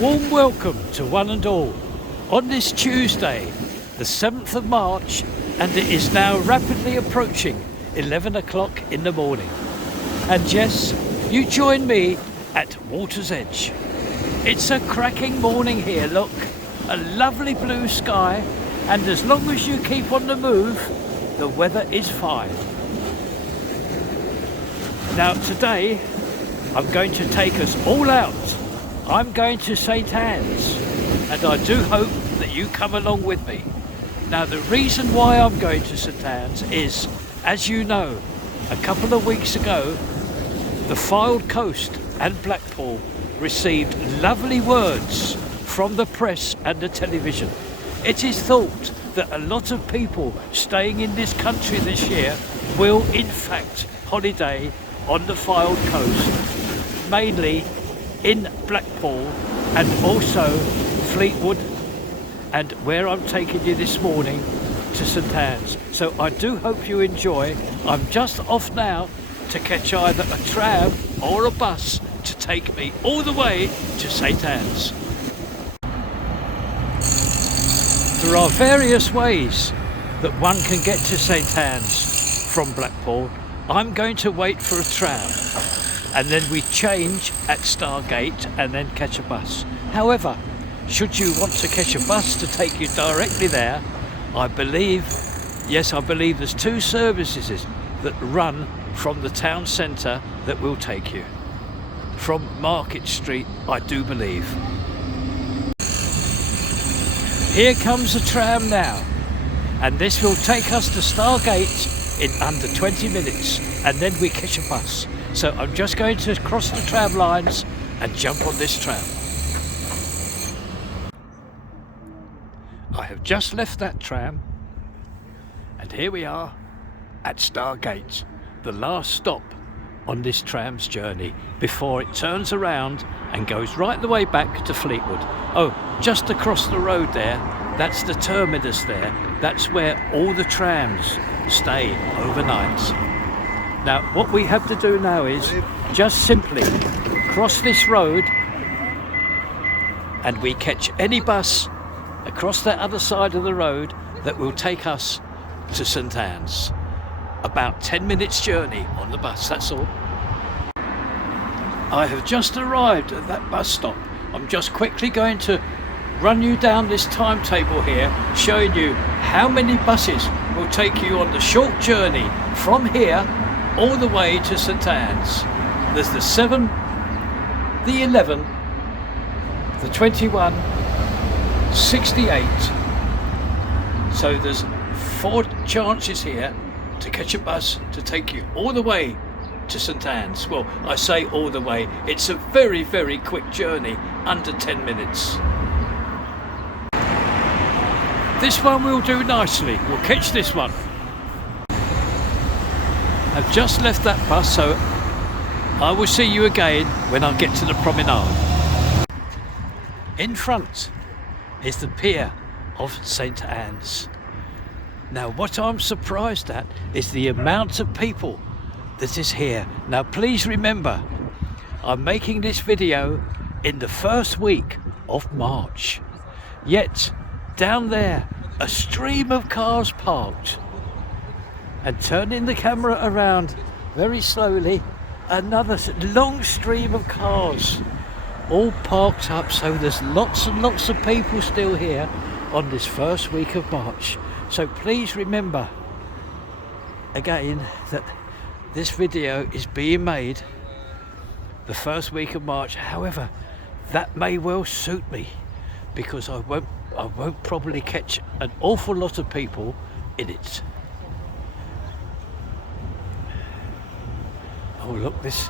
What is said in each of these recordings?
Warm welcome to one and all on this Tuesday, the 7th of March, and it is now rapidly approaching 11 o'clock in the morning. And yes, you join me at Water's Edge. It's a cracking morning here, look, a lovely blue sky, and as long as you keep on the move, the weather is fine. Now today, I'm going to take us all out. I'm going to St Anne's, and I do hope that you come along with me. Now the reason why I'm going to St Anne's is, as you know, a couple of weeks ago, the Fylde Coast and Blackpool received lovely words from the press and the television. It is thought that a lot of people staying in this country this year will in fact holiday on the Fylde Coast, mainly in Blackpool and also Fleetwood, and where I'm taking you this morning to St Anne's. So I do hope you enjoy. I'm just off now to catch either a tram or a bus to take me all the way to St Anne's. There are various ways that one can get to St Anne's from Blackpool. I'm going to wait for a tram, and then we change at Stargate and then catch a bus. However, should you want to catch a bus to take you directly there, I believe there's two services that run from the town centre that will take you. From Market Street, I do believe. Here comes a tram now, and this will take us to Stargate in under 20 minutes, and then we catch a bus. So I'm just going to cross the tram lines and jump on this tram. I have just left that tram, and here we are at Stargate, the last stop on this tram's journey before it turns around and goes right the way back to Fleetwood. Oh, just across the road there, that's the terminus there. That's where all the trams stay overnight. Now what we have to do now is just simply cross this road, and we catch any bus across that other side of the road that will take us to St Anne's. About 10 minutes journey on the bus, that's all. I have just arrived at that bus stop. I'm just quickly going to run you down this timetable here, showing you how many buses will take you on the short journey from here all the way to St Anne's. There's the 7, the 11, the 21, 68. So there's 4 chances here to catch a bus to take you all the way to St Anne's. Well, I say all the way, it's a very, very quick journey, under 10 minutes. This one will do nicely, we'll catch this one. I've just left that bus, so I will see you again when I get to the Promenade. In front is the Pier of St Anne's. Now what I'm surprised at is the amount of people that is here. Now please remember, I'm making this video in the first week of March, yet down there a stream of cars parked, and turning the camera around very slowly, another long stream of cars all parked up. So there's lots and lots of people still here on this first week of March. So please remember again that this video is being made the first week of March. However, that may well suit me, because I won't probably catch an awful lot of people in it. Oh look, this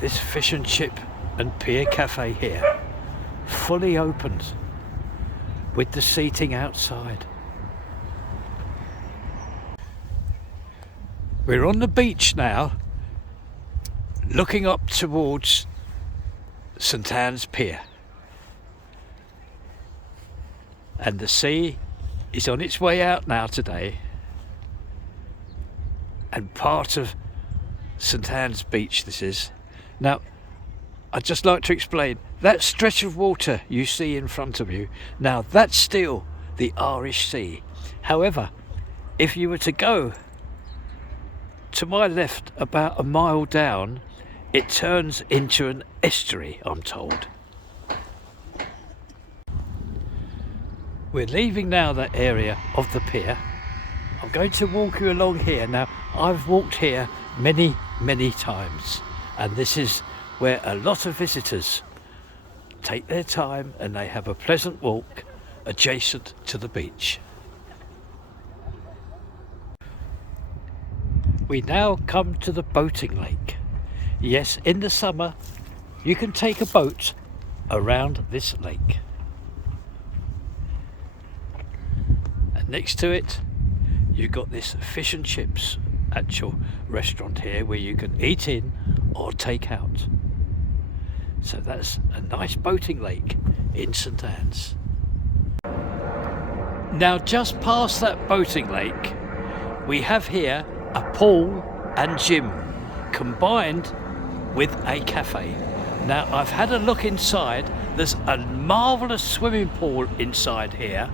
fish and chip and Pier cafe here, fully opened with the seating outside. We're on the beach now, looking up towards St Anne's Pier, and the sea is on its way out now today, and part of St Anne's Beach this is. Now I'd just like to explain that stretch of water you see in front of you. Now that's still the Irish Sea. However, if you were to go to my left about a mile down, it turns into an estuary, I'm told. We're leaving now that area of the pier. I'm going to walk you along here. Now, I've walked here many times, and this is where a lot of visitors take their time and they have a pleasant walk adjacent to the beach. We now come to the boating lake. Yes, in the summer you can take a boat around this lake. And next to it you've got this fish and chips actual restaurant here where you can eat in or take out. So that's a nice boating lake in St Anne's. Now just past that boating lake we have here a pool and gym combined with a cafe. Now I've had a look inside. There's a marvellous swimming pool inside here.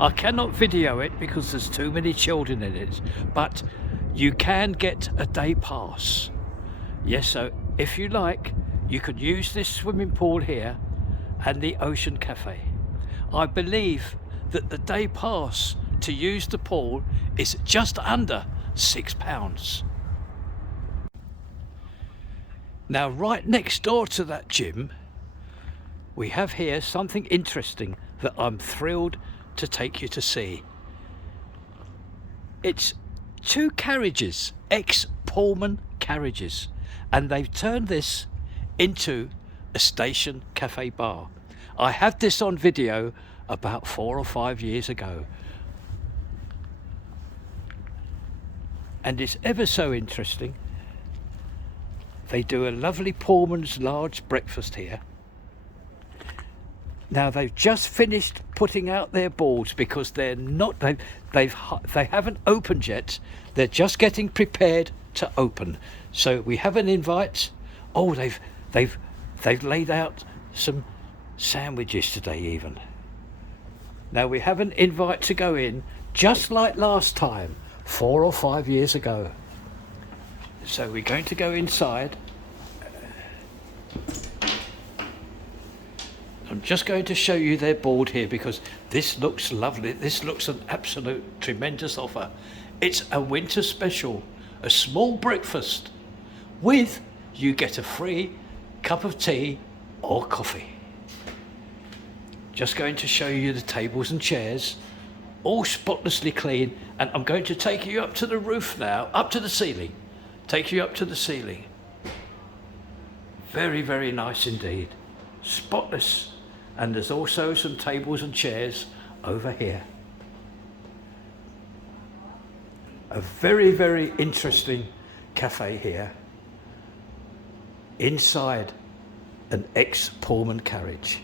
I cannot video it because there's too many children in it, but you can get a day pass. Yes, so if you like, you could use this swimming pool here and the Ocean Cafe. I believe that the day pass to use the pool is just under £6. Now right next door to that gym we have here something interesting that I'm thrilled to take you to see. It's two carriages, ex-Pullman carriages, and they've turned this into a station cafe bar. I had this on video about 4 or 5 years ago, and it's ever so interesting. They do a lovely Pullman's large breakfast here. Now they've just finished putting out their boards because they're not, they haven't opened yet. They're just getting prepared to open. So we have an invite. Oh, they've laid out some sandwiches today even. Now we have an invite to go in, just like last time, 4 or 5 years ago. So we're going to go inside. I'm just going to show you their board here because this looks lovely. This looks an absolute tremendous offer. It's a winter special, a small breakfast with you get a free cup of tea or coffee. Just going to show you the tables and chairs, all spotlessly clean, and I'm going to take you up to the roof now, up to the ceiling. Take you up to the ceiling. Very, very nice indeed. Spotless. And there's also some tables and chairs over here. A very, very interesting cafe here. Inside an ex-Pullman carriage.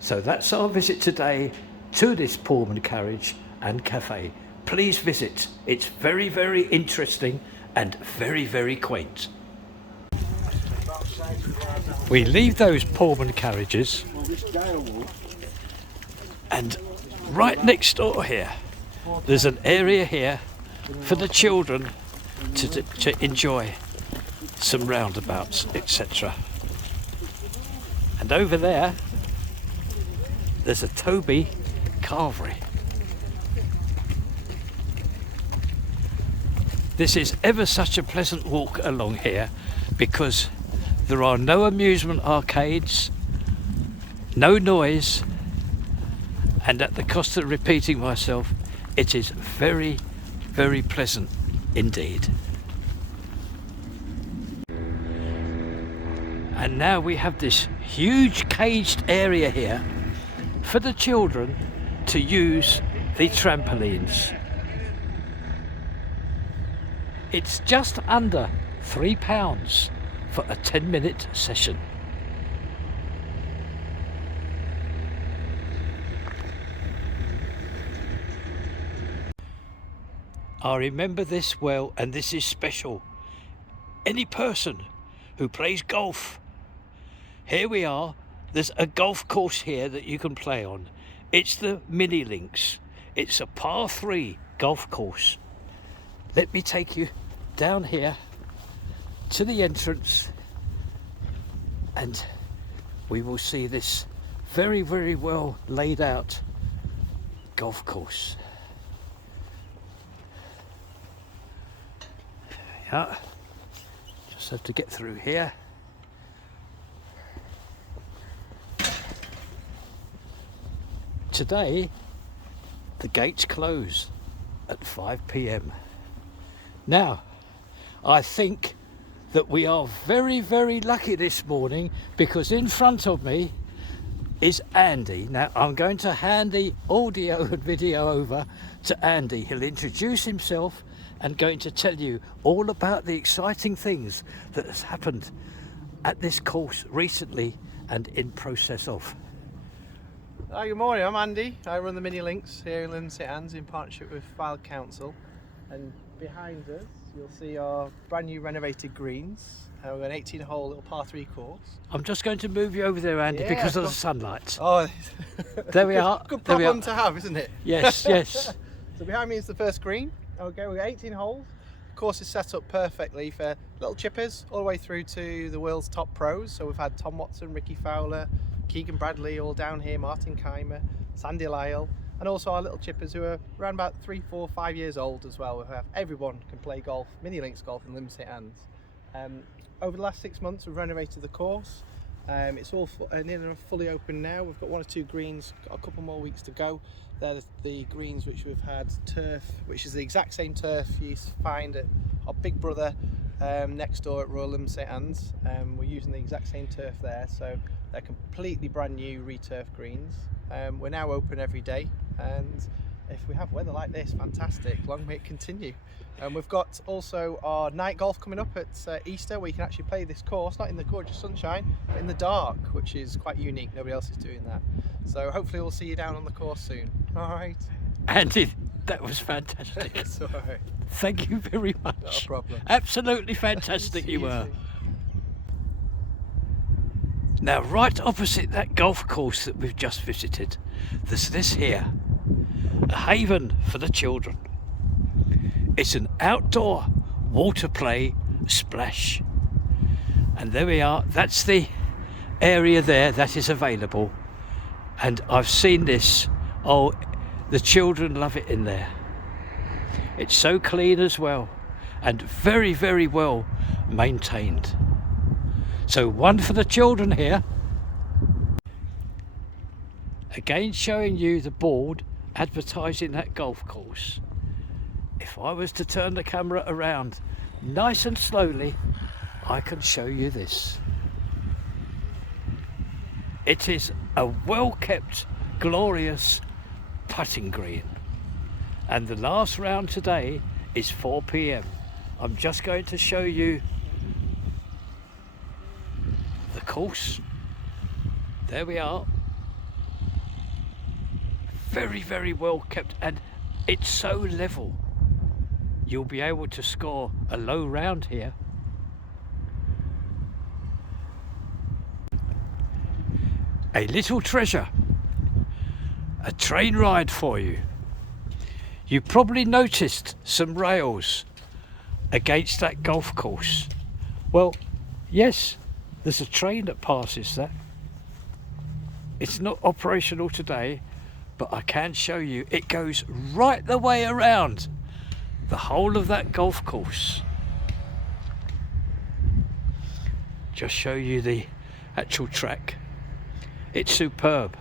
So that's our visit today to this Pullman carriage and cafe. Please visit. It's very, very interesting and very, very quaint. We leave those Pullman carriages and right next door here there's an area here for the children to enjoy some roundabouts, etc. And over there there's a Toby carvery. This is ever such a pleasant walk along here because there are no amusement arcades, no noise, and at the cost of repeating myself, it is very, very pleasant indeed. And now we have this huge caged area here for the children to use the trampolines. It's just under £3 for a 10-minute session. I remember this well, and this is special. Any person who plays golf here we are. There's a golf course here that you can play on. It's the Mini Links. It's a par 3 golf course. Let me take you down here to the entrance and we will see this very, very well laid out golf course. Yeah, just have to get through here. Today the gates close at 5 p.m. Now I think that we are very, very lucky this morning because in front of me is Andy. Now I'm going to hand the audio and video over to Andy. He'll introduce himself and going to tell you all about the exciting things that has happened at this course recently and in process of. Hi, good morning, I'm Andy. I run the Mini Links here in St Anne's in partnership with Fylde Council, and behind us you'll see our brand new renovated greens. We've got an 18-hole little par 3 course. I'm just going to move you over there, Andy, because of the sunlight. Oh, there we are. Good problem to have, isn't it? Yes, yes. So behind me is the first green. Okay, we've got 18 holes. The course is set up perfectly for little chippers all the way through to the world's top pros. So we've had Tom Watson, Ricky Fowler, Keegan Bradley all down here, Martin Keimer, Sandy Lyle, and also our little chippers who are around about 3, 4, 5 years old as well. We have everyone can play golf, Mini Links golf in St Anne's. Over the last 6 months we've renovated the course. It's all nearly enough fully open now. We've got 1 or 2 greens, got a couple more weeks to go. They're the greens which we've had turf, which is the exact same turf you find at our big brother next door at Royal St Anne's. We're using the exact same turf there, so they're completely brand new returf greens. We're now open every day, and if we have weather like this, fantastic, long may it continue. We've got also our night golf coming up at Easter, where you can actually play this course, not in the gorgeous sunshine, but in the dark, which is quite unique. Nobody else is doing that. So hopefully we'll see you down on the course soon. All right. Andy, that was fantastic. It's all right. Thank you very much. Not a problem. Absolutely fantastic you were. Now, right opposite that golf course that we've just visited, there's this here, a haven for the children. It's an outdoor water play splash. And there we are, that's the area there that is available. And I've seen this, oh, the children love it in there. It's so clean as well, and very, very well maintained. So 1 for the children here. Again showing you the board advertising that golf course. If I was to turn the camera around nice and slowly, I can show you this. It is a well-kept, glorious putting green. And the last round today is 4 p.m. I'm just going to show you the course. There we are. Very, very well kept, and it's so level. You'll be able to score a low round here. A little treasure, a train ride for you. You probably noticed some rails against that golf course. Well, yes, there's a train that passes that. It's not operational today, but I can show you it goes right the way around the whole of that golf course. Just show you the actual track. It's superb.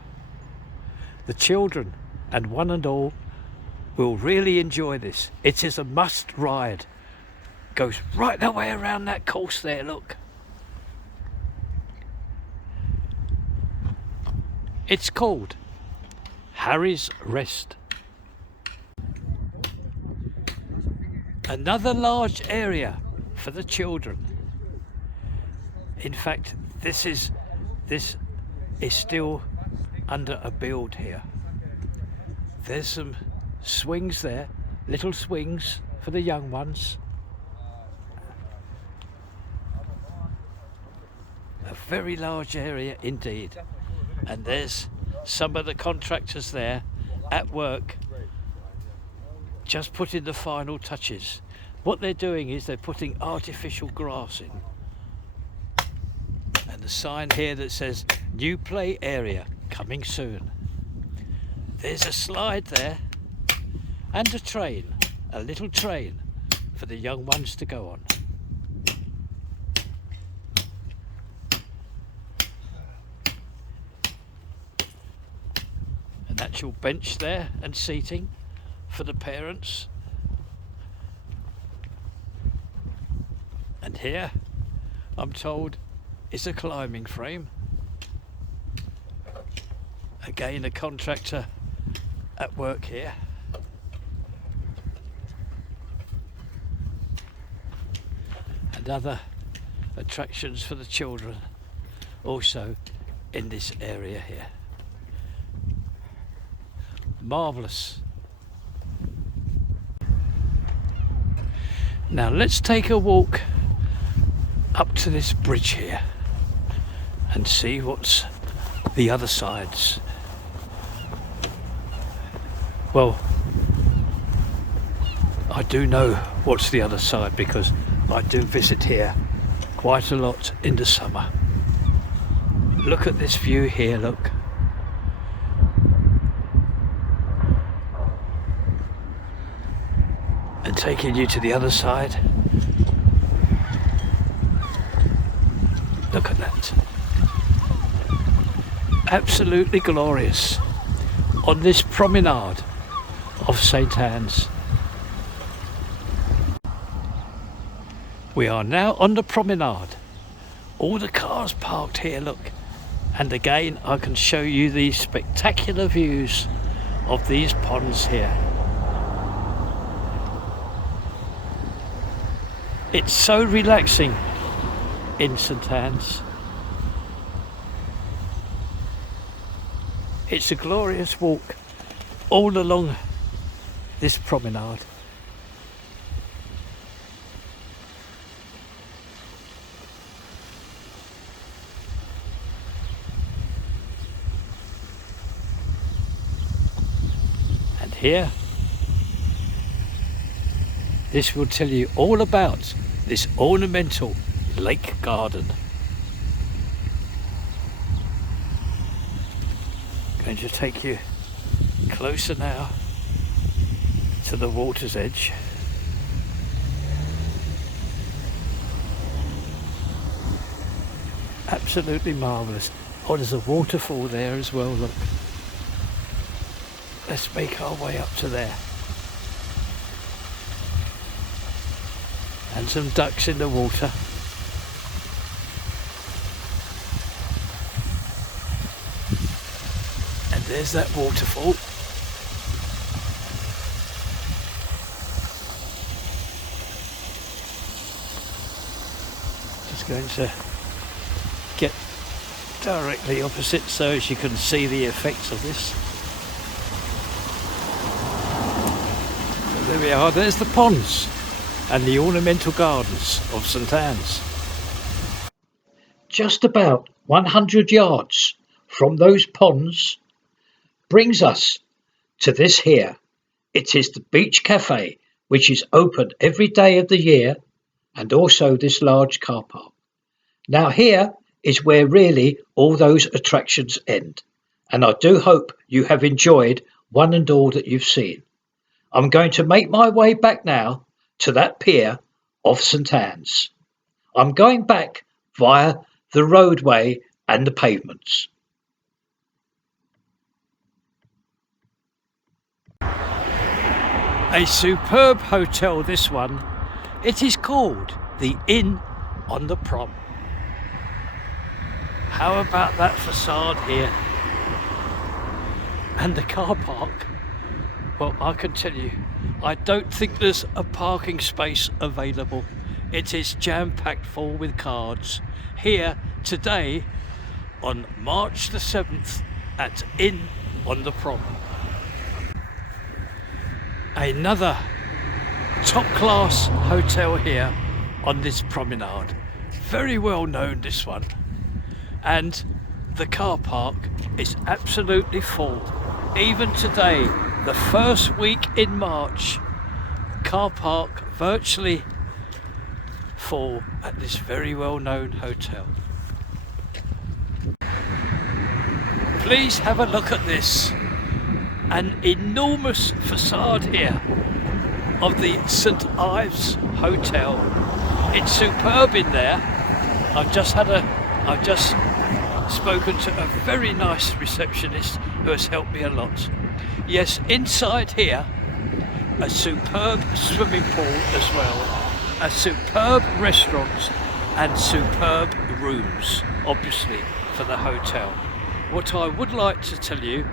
The children and one and all will really enjoy this. It is a must ride. Goes right the way around that course there, look. It's called Harry's Rest. Another large area for the children. In fact, this is still under a build here. There's some swings there, little swings for the young ones. A very large area indeed. And there's some of the contractors there at work, just putting the final touches. What they're doing is they're putting artificial grass in. And the sign here that says new play area coming soon. There's a slide there and a train, a little train for the young ones to go on. An actual bench there and seating for the parents. And here, I'm told, is a climbing frame. Again, a contractor at work here. And other attractions for the children also in this area here. Marvellous. Now let's take a walk up to this bridge here and see what's the other sides. Well, I do know what's the other side because I do visit here quite a lot in the summer. Look at this view here, look. And taking you to the other side. Look at that. Absolutely glorious on this promenade of St. Anne's. We are now on the promenade. All the cars parked here, look. And again, I can show you these spectacular views of these ponds here. It's so relaxing in St. Anne's. It's a glorious walk all along this promenade. And here, this will tell you all about this ornamental lake garden. Going to take you closer now to the water's edge. Absolutely marvellous. Oh, there's a waterfall there as well, look. Let's make our way up to there. And some ducks in the water. And there's that waterfall. Just going to get directly opposite so as you can see the effects of this. So there we are, there's the ponds and the ornamental gardens of St. Anne's. Just about 100 yards from those ponds brings us to this here. It is the Beach Cafe, which is open every day of the year, and also this large car park. Now here is where really all those attractions end, and I do hope you have enjoyed one and all that you've seen. I'm going to make my way back now to that pier of St. Anne's. I'm going back via the roadway and the pavements. A superb hotel, this one. It is called the Inn on the Prom. How about that facade here? And the car park. Well, I can tell you, I don't think there's a parking space available. It is jam-packed full with cars. Here today on March the 7th at Inn on the Prom. Another top-class hotel here on this promenade. Very well known, this one. and the car park is absolutely full. Even today, the first week in March, car park virtually full at this very well-known hotel. Please have a look at this. An enormous facade here of the St Ives Hotel. It's superb in there. I've just spoken to a very nice receptionist who has helped me a lot. Yes, inside here, a superb swimming pool as well, a superb restaurant and superb rooms, obviously, for the hotel. What I would like to tell you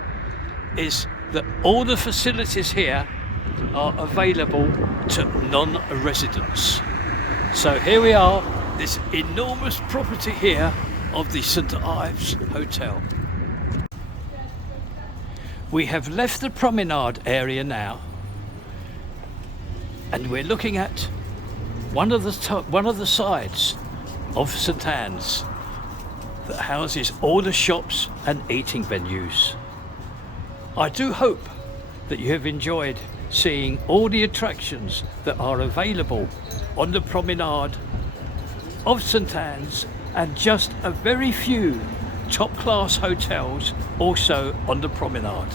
is that all the facilities here are available to non-residents. So here we are, this enormous property here of the St Ives Hotel. We have left the Promenade area now, and we're looking at one of the sides of St Anne's that houses all the shops and eating venues. I do hope that you have enjoyed seeing all the attractions that are available on the Promenade of St Anne's, and just a very few top-class hotels also on the Promenade.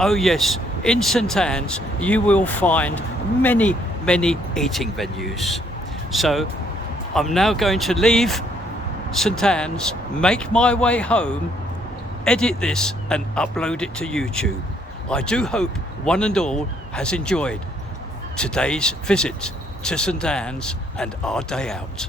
Oh yes, in St Anne's you will find many eating venues. So I'm now going to leave St Anne's, make my way home, edit this and upload it to YouTube. I do hope one and all has enjoyed today's visit to St Anne's and our day out.